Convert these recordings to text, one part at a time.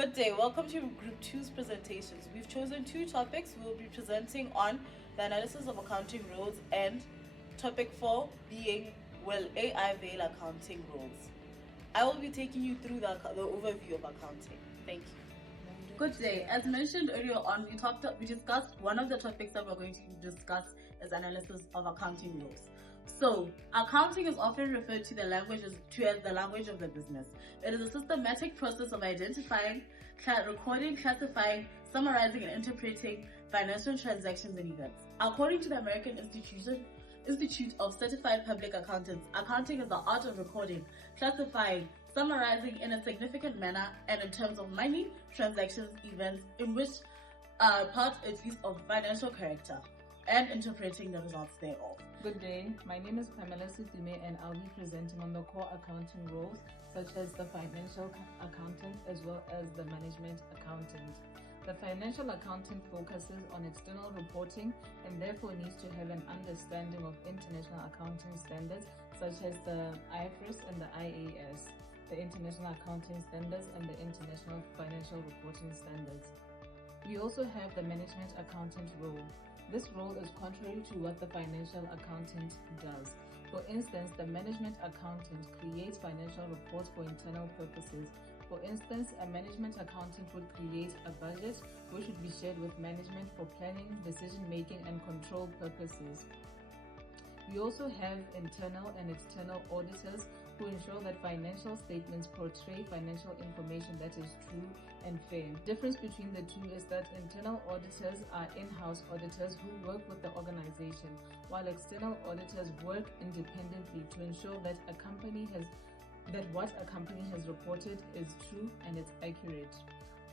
Good day. Welcome to Group Two's presentations. We've chosen two topics. We'll be presenting on the analysis of accounting rules and topic 4 being will AI veil accounting rules. I will be taking you through the overview of accounting. Thank you. Good day. As mentioned earlier on, we discussed one of the topics that we're going to discuss is analysis of accounting rules. So, accounting is often referred to as the language of the business. It is a systematic process of identifying, recording, classifying, summarizing, and interpreting financial transactions and events. According to the American Institute of Certified Public Accountants, accounting is the art of recording, classifying, summarizing in a significant manner and in terms of money, transactions, events, in which part its use of financial character and interpreting the results thereof. Good day, my name is Pamela Situme and I'll be presenting on the core accounting roles such as the financial accountant as well as the management accountant. The financial accountant focuses on external reporting and therefore needs to have an understanding of international accounting standards such as the IFRS and the IAS, the International Accounting Standards and the International Financial Reporting Standards. We also have the management accountant role. This role is contrary to what the financial accountant does. For instance, the management accountant creates financial reports for internal purposes. For instance, a management accountant would create a budget which would be shared with management for planning, decision-making, and control purposes. We also have internal and external auditors who ensure that financial statements portray financial information that is true and fair. The difference between the two is that internal auditors are in-house auditors who work with the organization, while external auditors work independently to ensure that what a company has reported is true and it's accurate.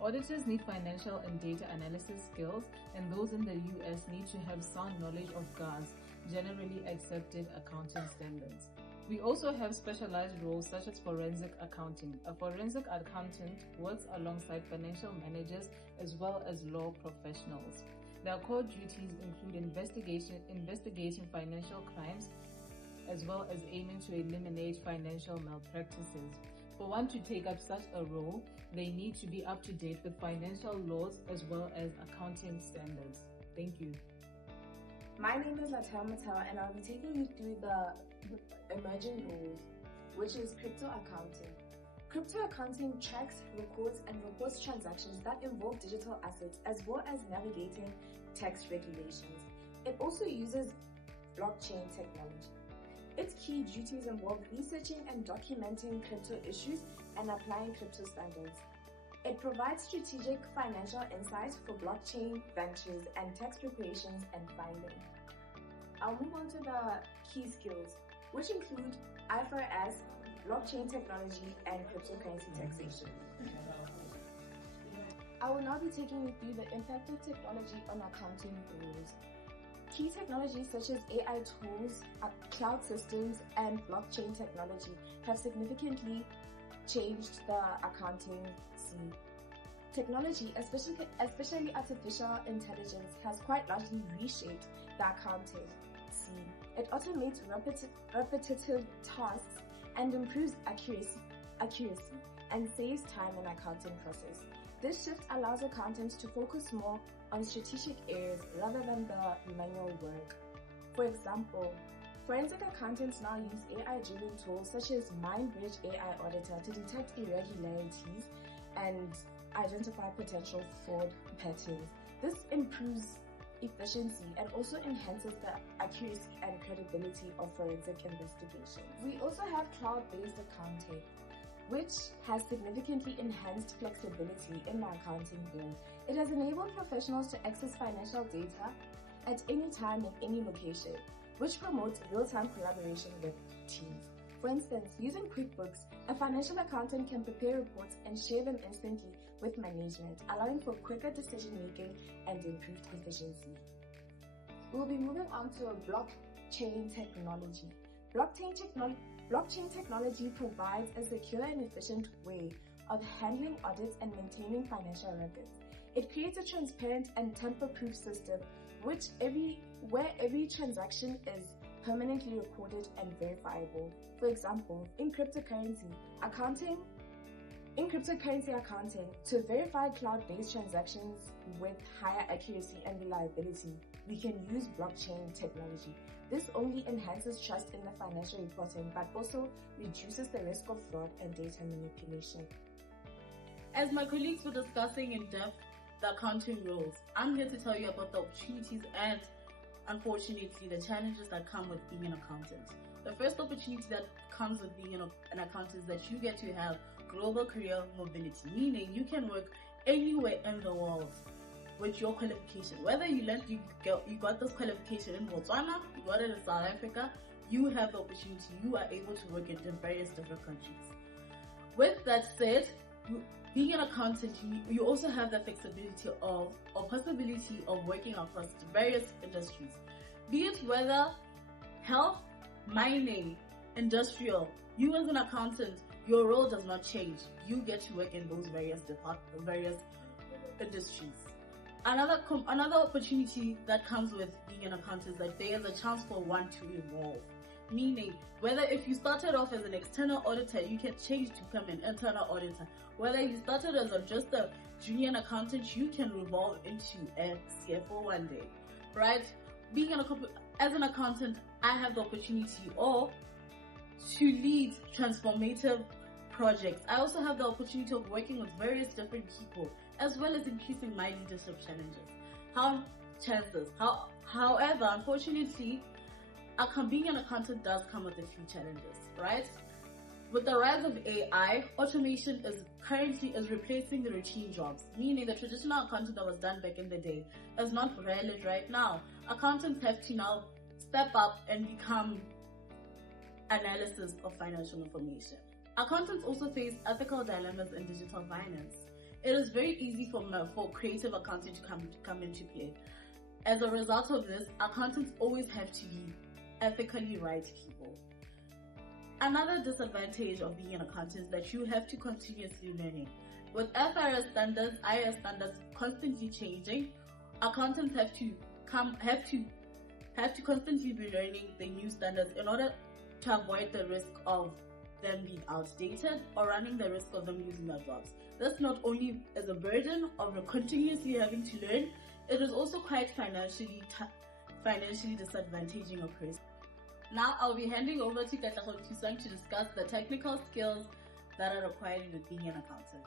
Auditors need financial and data analysis skills, and those in the US need to have sound knowledge of GAAS, generally accepted accounting standards. We also have specialized roles such as forensic accounting. A forensic accountant works alongside financial managers as well as law professionals. Their core duties include investigating financial crimes as well as aiming to eliminate financial malpractices. For one to take up such a role, they need to be up to date with financial laws as well as accounting standards. Thank you. My name is Latel Mattel and I'll be taking you through the emerging rules, which is crypto accounting. Crypto accounting tracks, records, and reports transactions that involve digital assets as well as navigating tax regulations. It also uses blockchain technology. Its key duties involve researching and documenting crypto issues and applying crypto standards. It provides strategic financial insights for blockchain ventures and tax preparations and filing. I'll move on to the key skills, which include IFRS, blockchain technology, and cryptocurrency taxation. I will now be taking you through the impact of technology on accounting rules. Key technologies such as AI tools, cloud systems, and blockchain technology have significantly changed the accounting scene. Technology, especially artificial intelligence, has quite largely reshaped the accounting scene. It automates repetitive tasks and improves accuracy and saves time in accounting process. This shift allows accountants to focus more on strategic areas rather than the manual work. For example, forensic accountants now use AI-driven tools such as MindBridge AI Auditor to detect irregularities and identify potential fraud patterns. This improves efficiency and also enhances the accuracy and credibility of forensic investigations. We also have cloud-based accounting, which has significantly enhanced flexibility in the accounting field. It has enabled professionals to access financial data at any time in any location, which promotes real-time collaboration with teams. For instance, using QuickBooks, a financial accountant can prepare reports and share them instantly with management, allowing for quicker decision-making and improved efficiency. We'll be moving on to blockchain technology. Blockchain technology provides a secure and efficient way of handling audits and maintaining financial records. It creates a transparent and tamper-proof system where every transaction is permanently recorded and verifiable. For example, in cryptocurrency, accounting In cryptocurrency accounting, to verify cloud-based transactions with higher accuracy and reliability, we can use blockchain technology. This only enhances trust in the financial reporting, but also reduces the risk of fraud and data manipulation. As my colleagues were discussing in depth the accounting roles, I'm here to tell you about the opportunities and, unfortunately, the challenges that come with being an accountant. The first opportunity that comes with being an accountant is that you get to have global career mobility, meaning you can work anywhere in the world with your qualification. Whether you got this qualification in Botswana, you got it in South Africa, you have the opportunity. You are able to work in various different countries. With that said, being an accountant, you also have the flexibility or possibility of working across various industries, be it whether health, mining, industrial. You as an accountant, your role does not change. You get to work in those various industries. Another opportunity that comes with being an accountant is that there is a chance for one to evolve. Meaning, whether if you started off as an external auditor, you can change to become an internal auditor. Whether you started as just a junior accountant, you can evolve into a CFO one day, right? As an accountant, I have the opportunity to lead transformative projects. I also have the opportunity of working with various different people, as well as increasing my leadership challenges. However, unfortunately, being an accountant does come with a few challenges, right? With the rise of AI, automation is replacing the routine jobs, meaning the traditional accounting that was done back in the day is not valid right now. Accountants have to now step up and become analysis of financial information. Accountants also face ethical dilemmas in digital finance. It is very easy for creative accounting to come into play. As a result of this, accountants always have to be ethically right people. Another disadvantage of being an accountant is that you have to continuously learning. With IFRS standards constantly changing, accountants have to constantly be learning the new standards in order to avoid the risk of them being outdated or running the risk of them losing their jobs. This not only is a burden of continuously having to learn, it is also quite financially disadvantaging a person. Now I'll be handing over to Katlego Thusang to discuss the technical skills that are required with being an accountant.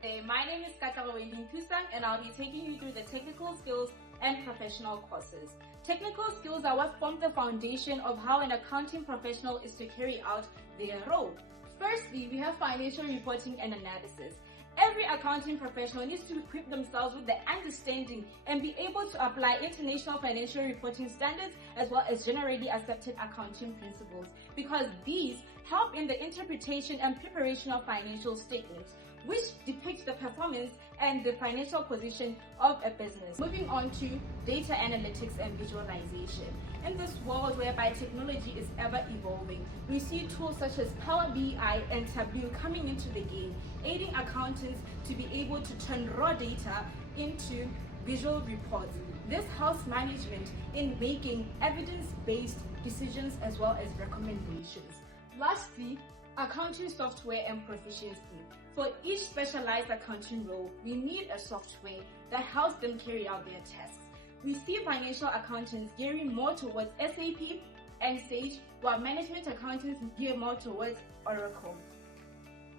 Hey, my name is Katlego Thusang and I'll be taking you through the technical skills and professional courses. Technical skills are what form the foundation of how an accounting professional is to carry out their role. Firstly, we have financial reporting and analysis. Every accounting professional needs to equip themselves with the understanding and be able to apply international financial reporting standards as well as generally accepted accounting principles, because these help in the interpretation and preparation of financial statements, which depict the performance and the financial position of a business. Moving on to data analytics and visualization. In this world whereby technology is ever evolving, we see tools such as Power BI and Tableau coming into the game, aiding accountants to be able to turn raw data into visual reports. This helps management in making evidence-based decisions as well as recommendations. Lastly, accounting software and proficiency. For each specialized accounting role, we need a software that helps them carry out their tasks. We see financial accountants gearing more towards SAP and Sage, while management accountants gear more towards Oracle.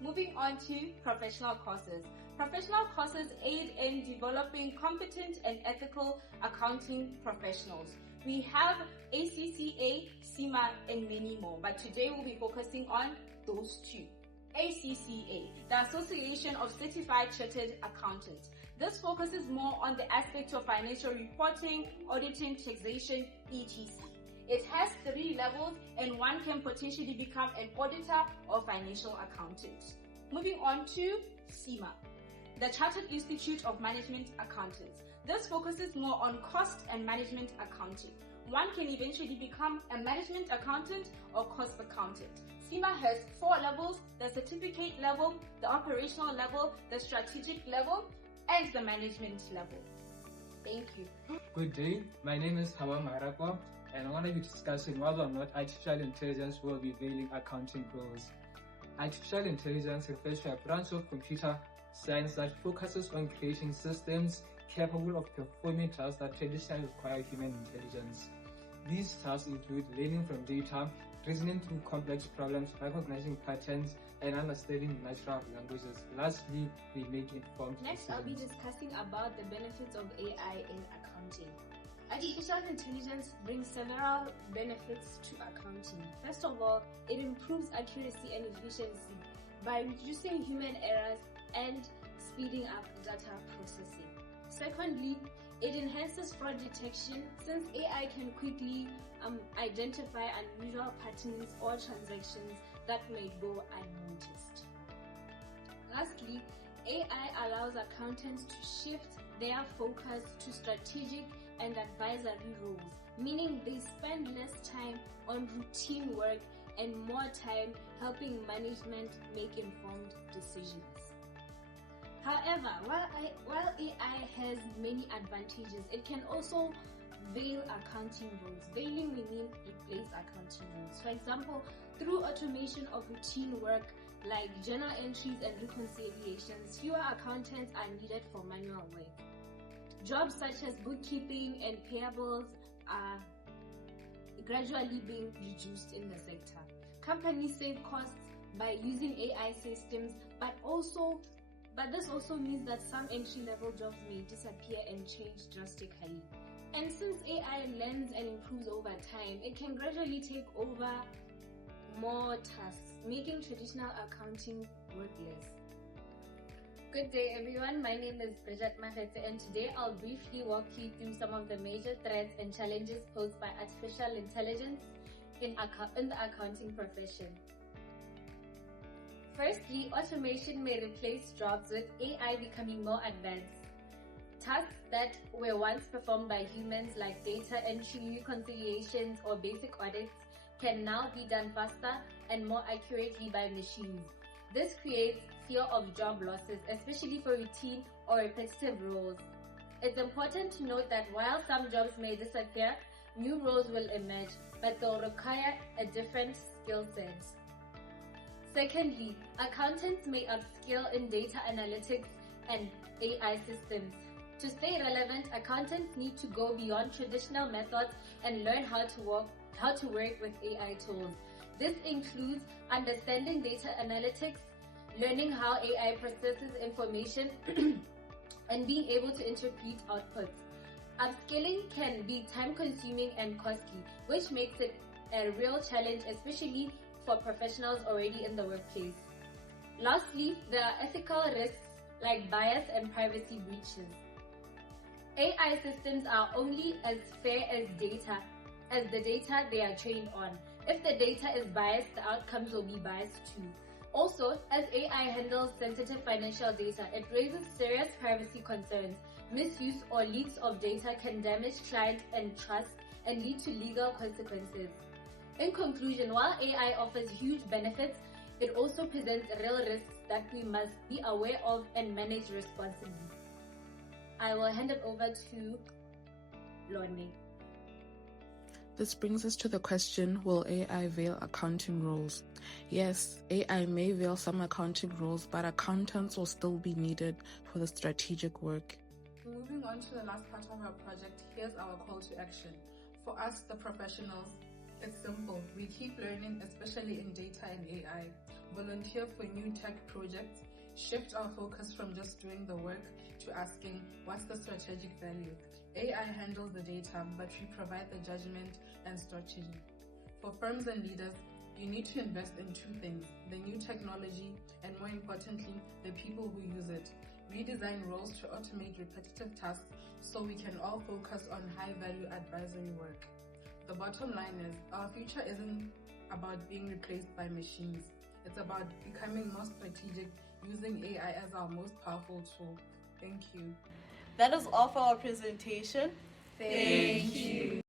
Moving on to professional courses. Professional courses aid in developing competent and ethical accounting professionals. We have ACCA, CIMA, and many more, but today we'll be focusing on those two. ACCA, the Association of Certified Chartered Accountants. This focuses more on the aspect of financial reporting, auditing, taxation, etc. It has 3 levels and one can potentially become an auditor or financial accountant. Moving on to CIMA, the Chartered Institute of Management Accountants. This focuses more on cost and management accounting. One can eventually become a management accountant or cost accountant. CIMA has 4 levels: the certificate level, the operational level, the strategic level, and the management level. Thank you. Good day, my name is Hawa Marakwa, and I want to be discussing whether or not artificial intelligence will be veiling accounting roles. Artificial intelligence refers to a branch of computer science that focuses on creating systems capable of performing tasks that traditionally require human intelligence. These tasks include learning from data, reasoning through complex problems, recognizing patterns, and understanding natural languages. Lastly, we make informed Next, I'll be decisions. discussing about the benefits of AI in accounting. Artificial intelligence brings several benefits to accounting. First of all, it improves accuracy and efficiency by reducing human errors and speeding up data processing. Secondly, it enhances fraud detection since AI can quickly identify unusual patterns or transactions that may go unnoticed. Lastly, AI allows accountants to shift their focus to strategic and advisory roles, meaning they spend less time on routine work and more time helping management make informed decisions. However, while AI has many advantages, it can also veil accounting roles. Veiling, we mean replace accounting roles. For example, through automation of routine work like journal entries and reconciliations, fewer accountants are needed for manual work. Jobs such as bookkeeping and payables are gradually being reduced in the sector. Companies save costs by using AI systems, but this also means that some entry-level jobs may disappear and change drastically. And since AI learns and improves over time, it can gradually take over more tasks, making traditional accounting work less. Good day everyone, my name is Bridget Mahete and today I'll briefly walk you through some of the major threats and challenges posed by artificial intelligence in the accounting profession. Firstly, automation may replace jobs with AI becoming more advanced. Tasks that were once performed by humans like data entry, reconciliations, or basic audits can now be done faster and more accurately by machines. This creates fear of job losses, especially for routine or repetitive roles. It's important to note that while some jobs may disappear, new roles will emerge, but they'll require a different skill set. Secondly, accountants may upskill in data analytics and AI systems. To stay relevant, accountants need to go beyond traditional methods and learn how to work with AI tools. This includes understanding data analytics, learning how AI processes information, and being able to interpret outputs. Upskilling can be time-consuming and costly, which makes it a real challenge, especially for professionals already in the workplace. Lastly, there are ethical risks like bias and privacy breaches. AI systems are only as fair as the data they are trained on. If the data is biased, the outcomes will be biased too. Also, as AI handles sensitive financial data, it raises serious privacy concerns. Misuse or leaks of data can damage client and trust and lead to legal consequences. In conclusion, while AI offers huge benefits, it also presents real risks that we must be aware of and manage responsibly. I will hand it over to Lonnie. This brings us to the question, will AI veil accounting roles? Yes, AI may veil some accounting roles, but accountants will still be needed for the strategic work. Moving on to the last part of our project, here's our call to action. For us, the professionals, it's simple. We keep learning, especially in data and AI. Volunteer for new tech projects. Shift our focus from just doing the work to asking, what's the strategic value? AI handles the data, but we provide the judgment and strategy. For firms and leaders, you need to invest in two things, the new technology and, more importantly, the people who use it. Redesign roles to automate repetitive tasks so we can all focus on high-value advisory work. The bottom line is, our future isn't about being replaced by machines. It's about becoming more strategic, using AI as our most powerful tool. Thank you. That is all for our presentation. Thank you.